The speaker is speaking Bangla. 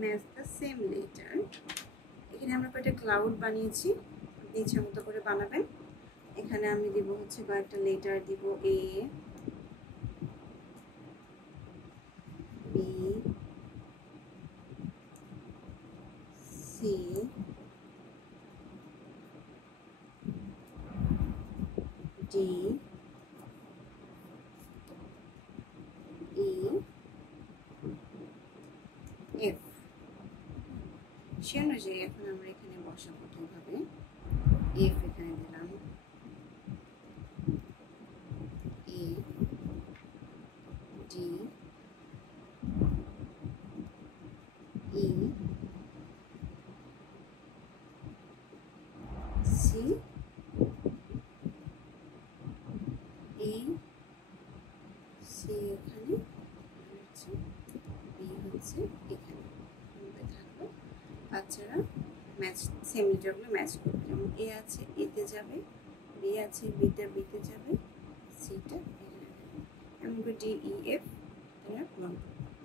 Match the same letter. এখানে আমরা কয়েকটা ক্লাউড বানিয়েছি, আপনি ইচ্ছা মতো করে বানাবেন। এখানে আমি দিব হচ্ছে কয়েকটা লেটার দিব, এ, বি, সি, ডি, ই, এফ। সে অনুযায়ী এখন আমরা এখানে বসাবো কিভাবে। এফ এখানে দিলাম, এ, ডি, ই, সি, এ, সি এখানে, হচ্ছে বি হচ্ছে এখানে থাকবে। বাচ্চারা ম্যাচ সেম লেটারগুলো ম্যাচ করবে, যেমন এ আছে এতে যাবে, বি আছে বিটা বিতে যাবে, সিটা এখানে যাবে, এমন করে ডি ই এফ এরা পূরণ করবে।